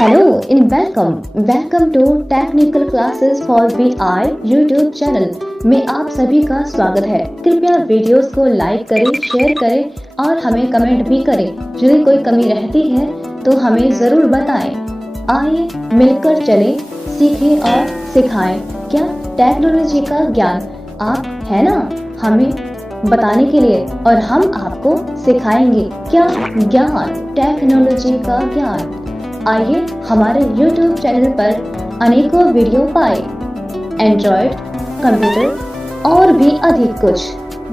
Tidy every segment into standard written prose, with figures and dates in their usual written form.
Hello and welcome to Technical Classes for VR YouTube channel में आप सभी का स्वागत है। कृपया वीडियोस को लाइक करें, शेयर करें और हमें कमेंट भी करें। यदि कोई कमी रहती है तो हमें ज़रूर बताएं। आइए मिलकर चलें, सीखें और सिखाएं। क्या टेक्नोलॉजी का ज्ञान आप है ना हमें बताने के लिए, और हम आपको सिखाएंगे क्या ज्ञान, टेक्नोलॉजी का ज्ञान। आइए हमारे YouTube चैनल पर अनेकों वीडियो पाए, एंड्रॉयड, कंप्यूटर और भी अधिक कुछ,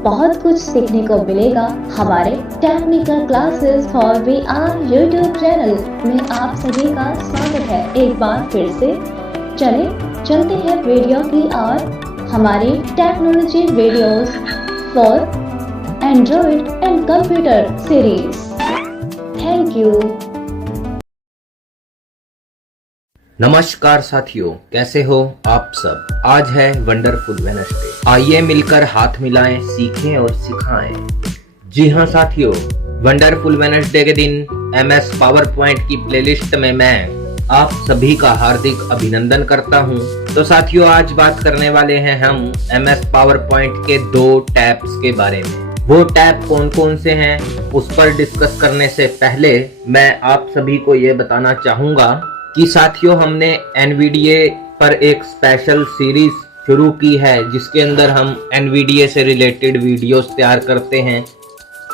बहुत कुछ सीखने को मिलेगा हमारे technical classes for VR YouTube channel में। आप सभी का स्वागत है एक बार फिर से। चलते हैं वीडियो की और हमारी technology videos for Android and computer series. Thank you. नमस्कार साथियों, कैसे हो आप सब। आज है वंडरफुल वेडनेसडे। आइए मिलकर हाथ मिलाएं, सीखें और सिखाएं। जी हाँ साथियों, वंडरफुल वेडनेसडे के दिन MS पावर पॉइंट की प्लेलिस्ट में मैं आप सभी का हार्दिक अभिनंदन करता हूं। तो साथियों, आज बात करने वाले हैं हम MS पावर पॉइंट के 2 टैब्स के बारे में। वो टैब कौन कौन से हैं उस पर डिस्कस करने से पहले मैं आप सभी को ये बताना चाहूंगा कि साथियों, हमने NVDA पर एक स्पेशल सीरीज शुरू की है जिसके अंदर हम NVDA से रिलेटेड वीडियोस तैयार करते हैं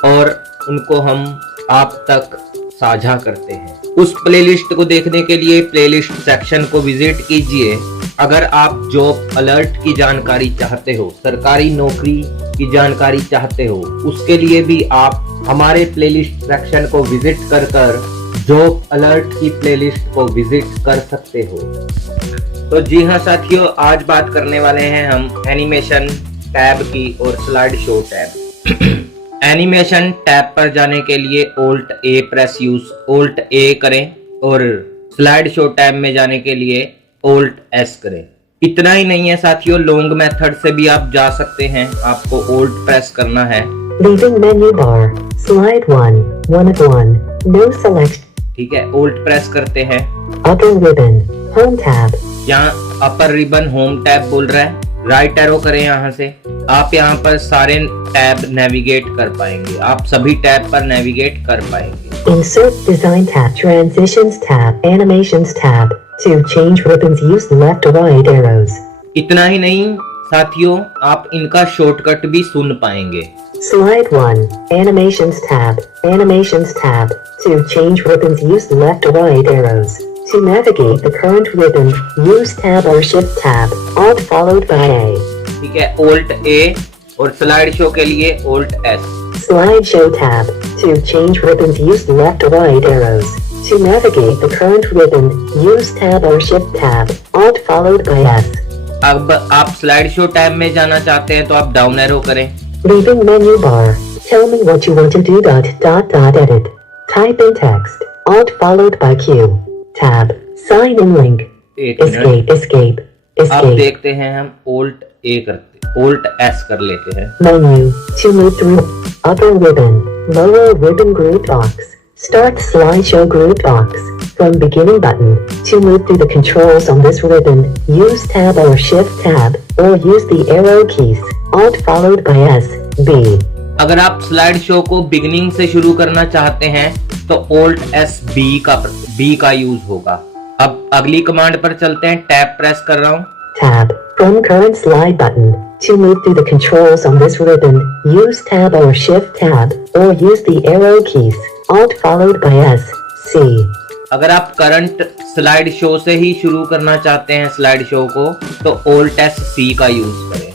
और उनको हम आप तक साझा करते हैं। उस प्लेलिस्ट को देखने के लिए प्लेलिस्ट सेक्शन को विजिट कीजिए। अगर आप जॉब अलर्ट की जानकारी चाहते हो, सरकारी नौकरी की जानकारी चाहते हो, उसके लिए भी आप हमारे प्लेलिस्ट सेक्शन को विजिट कर जॉब अलर्ट की प्लेलिस्ट को विजिट कर सकते हो। तो जी हाँ साथियों, आज बात करने वाले हैं हम एनिमेशन टैब की और slide show tab. Animation tab पर जाने के लिए Alt A करें और स्लाइड शो टैब में जाने के लिए Alt S करें। इतना ही नहीं है साथियों, लॉन्ग मेथड से भी आप जा सकते हैं। आपको Alt प्रेस करना है। Leaving menu bar, slide 1 of 1, no select. ठीक है, Alt प्रेस करते हैं। Upper ribbon, home tab. यहाँ अपर रिबन होम टैब बोल रहा है, राइट एरो करें यहाँ से। आप यहाँ पर सारे टैब नेविगेट कर पाएंगे, आप सभी टैब पर नेविगेट कर पाएंगे। Insert design tab, transitions tab, animations tab. To change ribbons, use left or right arrows. इतना ही नहीं साथियों, आप इनका शॉर्टकट भी सुन पाएंगे। Slide 1, animations tab, animations tab. To change ribbons, use left or right arrows. To navigate the current ribbon, use tab or shift tab, Alt followed by A. ठीक है, Alt A और स्लाइड शो के लिए Alt S। Slideshow tab. To change ribbons, use left or right arrows. To navigate the current ribbon, use tab or shift tab, Alt followed by S. अब आप slide show tab में जाना चाहते हैं तो आप डाउन एरो करें। Leaving menu bar, tell me what you want to do. Edit. Type in text, Alt followed by Q. Tab, sign in link. Escape. अब देखते हैं हम Alt A करते, Alt S कर लेते हैं। Menu, to move through, upper ribbon, lower ribbon group box. Start slideshow group box. From beginning button. To move through the controls on this ribbon, use tab or shift tab, or use the arrow keys, Alt followed by S, B. अगर आप slide show को beginning से शुरू करना चाहते हैं तो Alt S B का यूज होगा। अब अगली कमांड पर चलते हैं। टैब प्रेस कर रहा हूँ। Tab, from current slide button. To move through the controls on this ribbon, use tab or shift tab, or use the arrow keys, Alt followed by S, C. अगर आप current slide show से ही शुरू करना चाहते हैं slide show को तो Alt S C का यूज करें।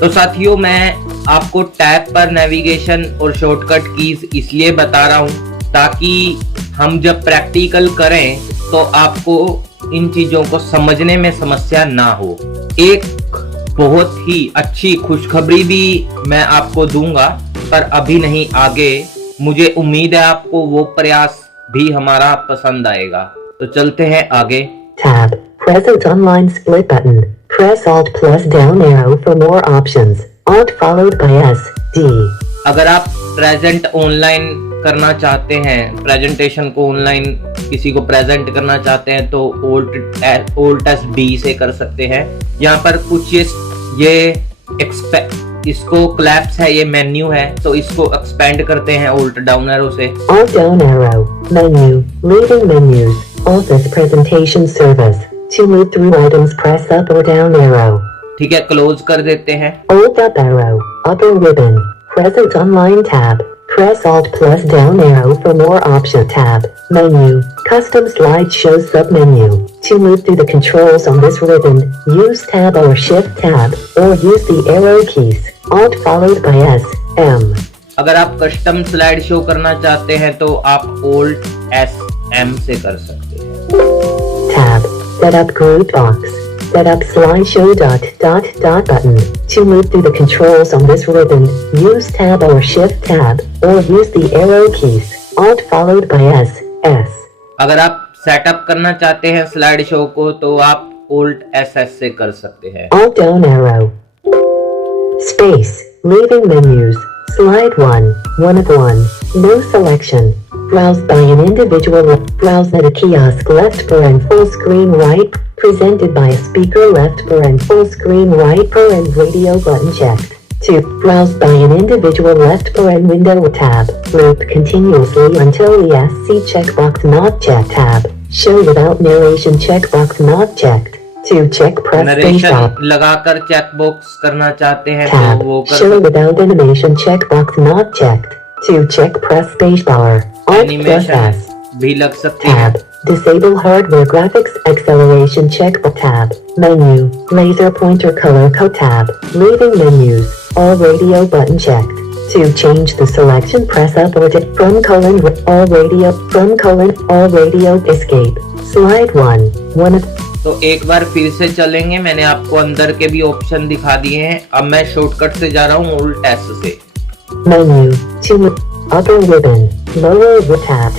तो साथियों, मैं आपको टैब पर नेविगेशन और शॉर्टकट कीज इसलिए बता रहा हूँ ताकि हम जब प्रैक्टिकल करें तो आपको इन चीजों को समझने में समस्या ना हो। एक बहुत ही अच्छी खुशखबरी भी मैं आपको दूंगा, पर अभी नहीं, आगे मुझे उम्मीद है आपको वो प्रयास भी हमारा पसंद आएगा। तो चलते हैं आगे। Tab, present online split button. Press Alt plus down arrow for more options. Alt followed by S, D. अगर आप प्रेजेंट ऑनलाइन करना चाहते हैं, प्रेजेंटेशन को ऑनलाइन किसी को प्रेजेंट करना चाहते हैं तो Alt B से कर सकते हैं। यहाँ पर कुछ ये इसको क्लैप्स है, ये मेन्यू है, तो इसको एक्सपेंड करते हैं Alt डाउन एरो से। Alt down arrow, menu, leaving menus, office presentation service. To move through items, press up or down arrow. ठीक है, क्लोज कर देते हैं। Alt up arrow, upper ribbon, present online tab. Press Alt plus down arrow for more option tab. Menu, custom slideshow submenu. To move through the controls on this ribbon, use tab or shift tab, or use the arrow keys. Alt followed by S, M. अगर आप custom slide show करना चाहते हैं तो आप Alt S M से कर सकते हैं। Tab, set up group box. Set up slideshow button. To move through the controls on this ribbon, use tab or shift tab, or use the arrow keys. Alt followed by S, S. अगर आप setup करना चाहते हैं slide show को तो आप Alt SS से कर सकते हैं। Alt down arrow. Space, leaving menus. Slide 1, 1 of 1. No selection. Browse by an individual. Browse at a kiosk left for and full screen right. Presented by a speaker left for and full screen right for and radio button checked. 2. Browse by an individual left for and window tab. Loop continuously until the SC checkbox not checked tab. Show without narration checkbox not checked. 2. Check press space narration up. लगाकर check box करना चाहते हैं Tab. तो वो कर Show सकते without animation checkbox not checked. 2. Check press space bar. हैं। Alt plus S. Animation भी लग सकती है। Tab. Disable hardware graphics acceleration checkbox tab. Menu. Laser pointer color code tab. Leaving menus. All radio button checked. To change the selection, press up or down all radio escape. Slide 1. One of तो एक बार फिर से चलेंगे, मैंने आपको अंदर के भी ऑप्शन दिखा दिए हैं। अब मैं शॉर्टकट से जा रहा हूँ Alt S से। menu. To upper ribbon. Lower tab.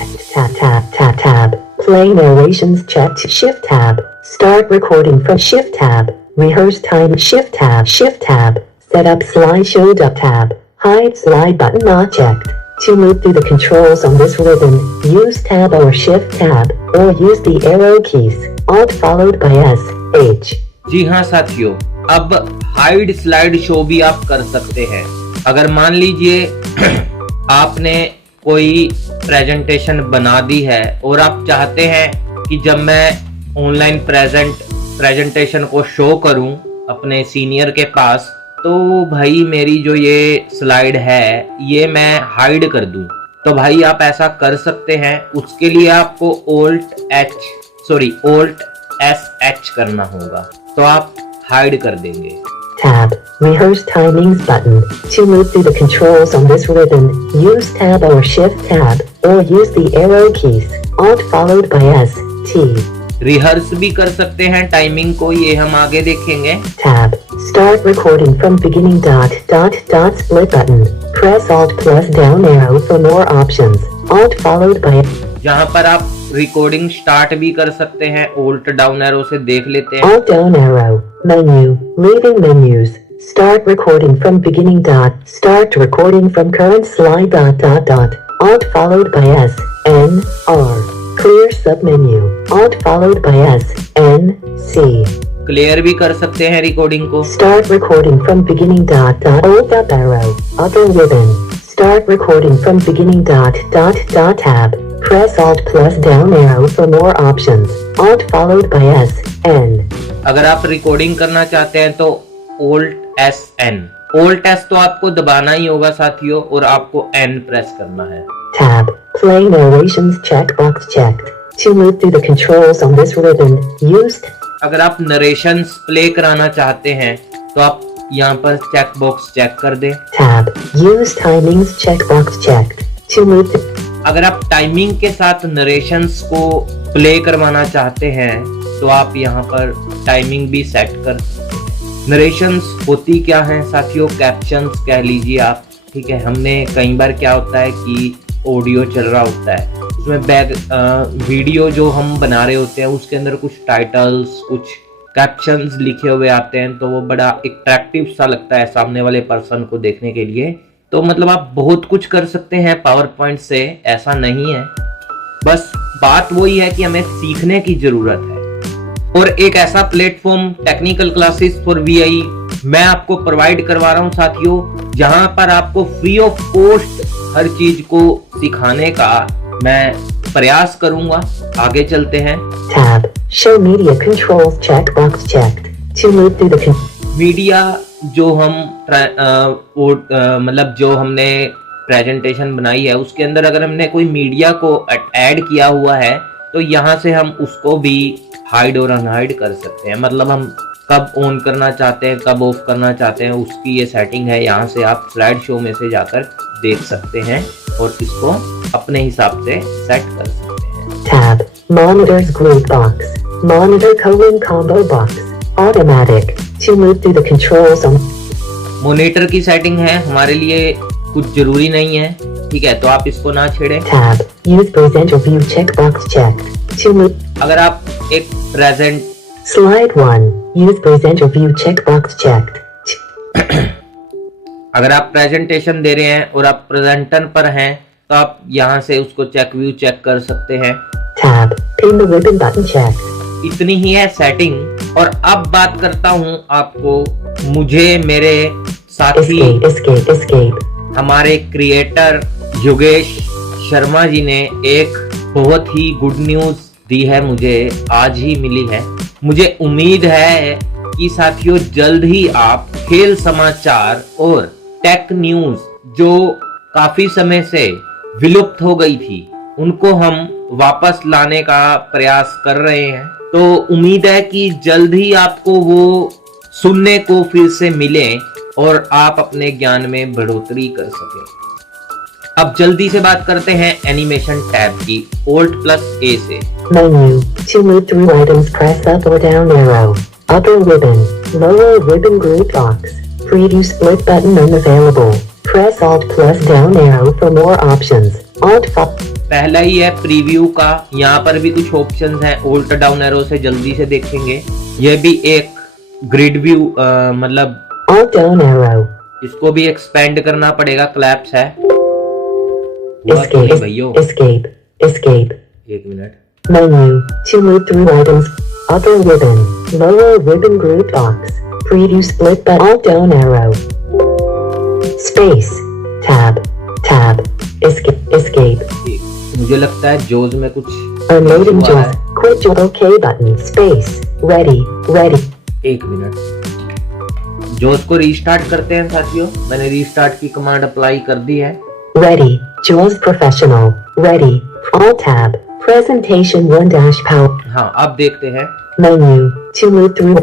Play narrations checked. Shift tab. Start recording from Shift tab. Rehearse time. Shift tab. Set up slideshow tab. Hide slide button not checked. To move through the controls on this ribbon, use tab or shift tab, or use the arrow keys. Alt followed by S, H. जी हाँ साथियों, अब hide slide show भी आप कर सकते हैं। अगर मान लीजिए आपने कोई प्रेजेंटेशन बना दी है और आप चाहते हैं कि जब मैं ऑनलाइन प्रेजेंटेशन को शो करूं अपने सीनियर के पास, तो भाई मेरी जो ये स्लाइड है ये मैं हाइड कर दूं, तो भाई आप ऐसा कर सकते हैं। उसके लिए आपको Alt SH करना होगा, तो आप हाइड कर देंगे। Tab, rehearse timings button. To move through the controls on this ribbon, use tab or shift tab, or use the arrow keys. Alt followed by S, T. Rehearse भी कर सकते हैं टाइमिंग को, ये हम आगे देखेंगे। Tab, start recording from beginning split button. Press Alt plus down arrow for more options. Alt followed by जहाँ पर आप रिकॉर्डिंग स्टार्ट भी कर सकते हैं, Alt डाउन एरो से देख लेते हैं। Alt down arrow, menu, leaving menus. Start recording from beginning start recording from current slide Alt followed by S, N, R. Clear submenu. Alt followed by S, N, C. Clear भी कर सकते हैं recording को। Start recording from beginning Alt up arrow, upper ribbon. Start recording from beginning tab. Press Alt plus down arrow for more options. Alt followed by S, N. अगर आप recording करना चाहते हैं तो Alt S N। Alt S तो आपको दबाना ही होगा साथियों, और आपको N प्रेस करना है। Tab, play narrations checkbox checked. To move through the controls on this ribbon, used. अगर आप नरेशंस प्ले कराना चाहते हैं तो आप यहाँ पर चेक बॉक्स चेक कर दें। Tab, use timings checkbox checked. To move अगर आप टाइमिंग के साथ नरेशंस को प्ले करवाना चाहते हैं तो आप यहाँ पर टाइमिंग भी सेट कर सकते हैं। नरेशंस होती क्या है साथियों, कैप्शंस कह लीजिए आप, ठीक है। हमने कई बार क्या होता है कि ऑडियो चल रहा होता है, उसमें वीडियो जो हम बना रहे होते हैं उसके अंदर कुछ टाइटल्स, कुछ कैप्शंस लिखे हुए आते हैं, तो वो बड़ा अट्रैक्टिव सा लगता है सामने वाले पर्सन को देखने के लिए। तो मतलब आप बहुत कुछ कर सकते हैं पावर पॉइंट से, ऐसा नहीं है। बस बात वही है कि हमें सीखने की जरूरत है। और एक ऐसा platform technical classes for VI मैं आपको प्रोवाइड करवा रहा हूं साथियों, जहां पर आपको फ्री ऑफ कॉस्ट हर चीज को सिखाने का मैं प्रयास करूंगा। आगे चलते हैं। Tab. Show media controls checkbox checked. To move through the media जो हम मतलब जो हमने प्रेजेंटेशन बनाई है उसके अंदर अगर हमने कोई मीडिया को ऐड किया हुआ है तो यहाँ से हम उसको भी हाइड और अनहाइड कर सकते हैं। मतलब हम कब ऑन करना चाहते हैं, कब ऑफ करना चाहते हैं, उसकी ये सेटिंग है। यहाँ से आप स्लाइड शो में से जाकर देख सकते हैं और इसको अपने हिसाब से सेट कर सकते हैं। Tab. Monitors group box. Monitor combo box. Automatic. To move through the controls on monitor की सेटिंग है, हमारे लिए कुछ जरूरी नहीं है, ठीक है, तो आप इसको ना छेड़ें। Tab. Use presenter view checkbox checked. To move अगर आप एक present Slide 1. Use presenter view checkbox checked. अगर आप प्रेजेंटेशन दे रहे हैं और आप प्रेजेंटर पर हैं तो आप यहाँ से उसको व्यू चेक कर सकते हैं। Tab. Pin the ribbon button checked. इतनी ही है सेटिंग। और अब बात करता हूँ आपको, मुझे मेरे साथी Escape. हमारे क्रिएटर योगेश शर्मा जी ने एक बहुत ही गुड न्यूज दी है, मुझे आज ही मिली है। मुझे उम्मीद है कि साथियों जल्द ही आप खेल समाचार और टेक न्यूज जो काफी समय से विलुप्त हो गई थी उनको हम वापस लाने का प्रयास कर रहे हैं। तो उम्मीद है कि जल्द ही आपको वो सुनने को फिर से मिले और आप अपने ज्ञान में बढ़ोतरी कर सकें। अब जल्दी से बात करते हैं एनिमेशन टैब की, Alt+A से। Menu. To move through items, press up or down arrow. Upper ribbon. Lower ribbon group box. Preview split button unavailable. Press Alt plus down arrow for more options. Alt पहला ही है preview का, यहाँ पर भी कुछ options हैं। Alt down arrow से जल्दी से देखेंगे। यह भी एक ग्रिड व्यू मतलब Alt down arrow. इसको भी एक्सपेंड करना पड़ेगा, क्लैप्स है। Escape. एक minute. Menu. To move through items. Upper ribbon. Lower ribbon group box. Preview split button. Alt down arrow. Space. Tab. Escape. मुझे लगता है जोज में कुछ Unloading हुआ है। jaws. Quit jaws. OK button. Space. Ready. एक मिनट, जोज को रीस्टार्ट करते हैं साथियों। मैंने रीस्टार्ट की कमांड अप्लाई कर दी है। Ready. JAWS Professional. Ready. Alt tab. Presentation 1-power. हाँ, अब देखते हैं। Menu. To move through.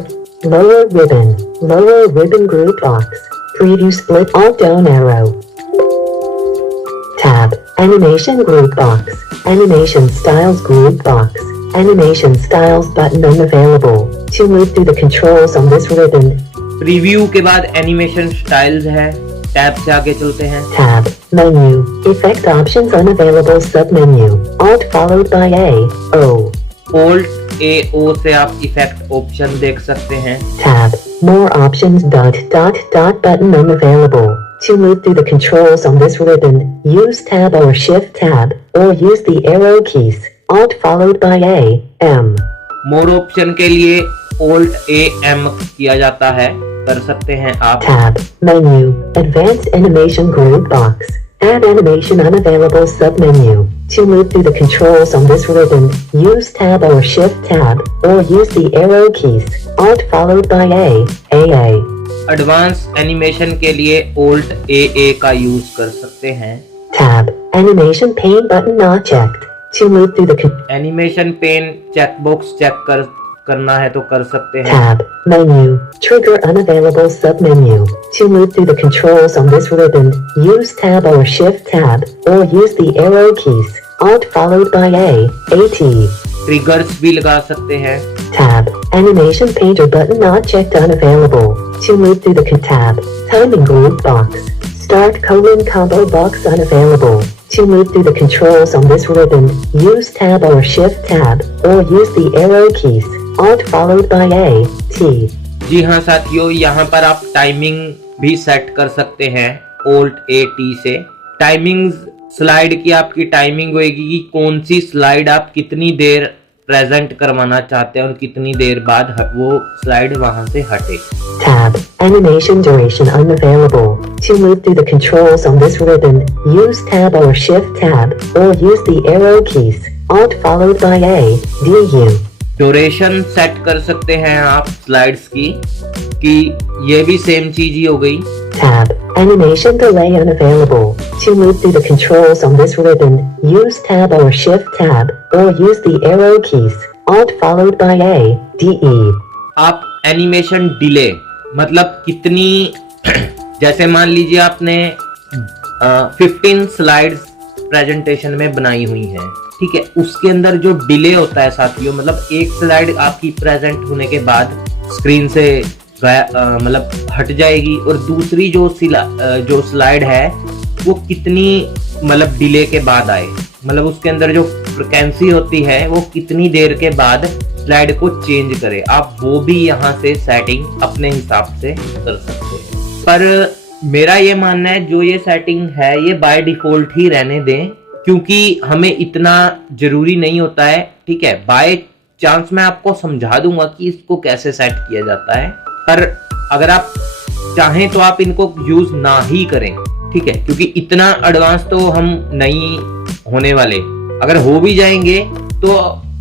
Lower ribbon group box. Preview split. Alt down arrow. Tab. Animation group box. Animation styles group box. Animation styles button unavailable. To move through the controls on this ribbon. Preview के बाद animation styles है, tab से आगे चलते हैं। Tab. Menu. Effect options unavailable submenu. Alt followed by A. O. Alt+A O से आप effect option देख सकते हैं। Tab. More options. Button unavailable. To move through the controls on this ribbon, use Tab or Shift Tab, or use the arrow keys. Alt followed by A. M. More option के लिए Alt+A M किया जाता है, कर सकते हैं आप। Tab. Menu. Advanced animation group box. Add animation unavailable submenu. To move through the controls on this ribbon, use Tab or Shift Tab, or use the arrow keys. Alt followed by A. Advance animation के लिए Alt+AA का use कर सकते हैं। Tab. Animation pane button not checked. To move through the animation pane checkbox check करना है तो कर सकते हैं। Tab. Menu. Trigger unavailable submenu. To move through the controls on this ribbon, use Tab or Shift Tab, or use the arrow keys. Alt followed by A.T. Triggers भी लगा सकते हैं। Tab. Animation painter button not checked unavailable. To move through the tab. Timing group box. Start combo box unavailable. To move through the controls on this ribbon, use Tab or Shift Tab, or use the arrow keys. Alt followed by A.T. जी हाँ साथियों, यहाँ पर आप timing भी set कर सकते हैं। Alt A T से टाइमिंग्स स्लाइड की आपकी टाइमिंग होगी कि कौन सी स्लाइड आप कितनी देर प्रेजेंट करवाना चाहते हैं और कितनी देर बाद वो स्लाइड वहां से हटे। Tab. Animation duration unavailable. To move through the controls on this ribbon, use Tab or Shift Tab, or use the arrow keys, Alt followed by A, D, U. Duration set कर सकते हैं आप slides की, कि ये भी same चीज ही हो गई। Tab. Animation delay unavailable. To move through the controls on this ribbon, use Tab or Shift Tab, or use the arrow keys, Alt followed by A, D, E. आप एनिमेशन डिले मतलब कितनी जैसे मान लीजिए आपने 15 स्लाइड्स प्रेजेंटेशन में बनाई हुई हैं, ठीक है, उसके अंदर जो डिले होता है साथियों, मतलब एक स्लाइड आपकी प्रेजेंट होने के बाद स्क्रीन से मतलब हट जाएगी और दूसरी जो स्लाइड है वो कितनी मतलब डिले के बाद आए, मतलब उसके अंदर जो फ्रीक्वेंसी होती है वो कितनी देर के बाद स्लाइड को चेंज करे, आप वो भी यहाँ से सेटिंग अपने हिसाब से कर सकते हैं। पर मेरा ये मानना है जो ये सेटिंग है ये बाय डिफॉल्ट ही रहने दें, क्योंकि हमें इतना जरूरी नहीं होता है, ठीक है। बाय चांस मैं आपको समझा दूंगा कि इसको कैसे सेट किया जाता है, पर अगर आप चाहें तो आप इनको यूज ना ही करें, ठीक है, क्योंकि इतना एडवांस तो हम नहीं होने वाले। अगर हो भी जाएंगे तो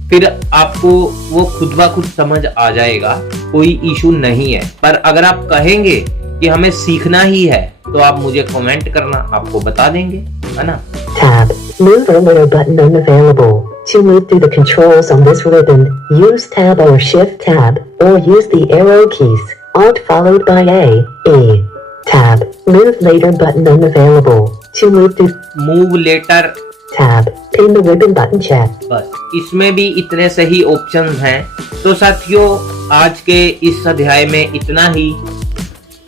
फिर आपको वो खुद ब खुद समझ आ जाएगा, कोई इशू नहीं है। पर अगर आप कहेंगे कि हमें सीखना ही है तो आप मुझे कमेंट करना, आपको बता देंगे, है ना। Tab. Move earlier button unavailable. To move through the controls on this ribbon, use Tab or Shift Tab, or use the arrow keys, Alt followed by A, E. Tab. Move later button unavailable. To move through move later, Tab. Pin the ribbon button check. बस इसमें भी इतने सही options हैं। तो साथियों आज के इस अध्याय में इतना ही।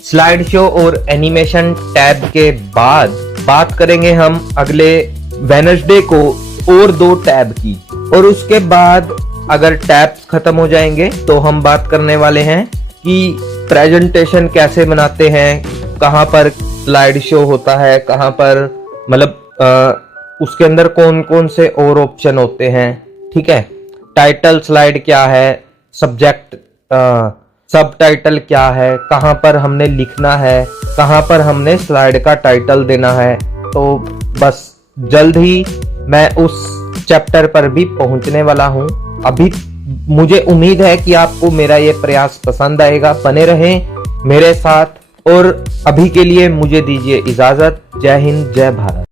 स्लाइड शो और एनिमेशन टैब के बाद बात करेंगे हम अगले वेडनेसडे को और 2 टैब की, और उसके बाद अगर टैब खत्म हो जाएंगे तो हम बात करने वाले हैं कि प्रेजेंटेशन कैसे बनाते हैं, कहां पर स्लाइड शो होता है, कहां पर मतलब उसके अंदर कौन कौन से और ऑप्शन होते हैं, ठीक है। टाइटल स्लाइड क्या है, सब्जेक्ट सब टाइटल क्या है, कहां पर हमने लिखना है, कहां पर हमने स्लाइड का टाइटल देना है। तो बस जल्द ही मैं उस चैप्टर पर भी पहुंचने वाला हूं। अभी मुझे उम्मीद है कि आपको मेरा ये प्रयास पसंद आएगा, बने रहें मेरे साथ, और अभी के लिए मुझे दीजिए इजाजत। जय हिंद, जय भारत।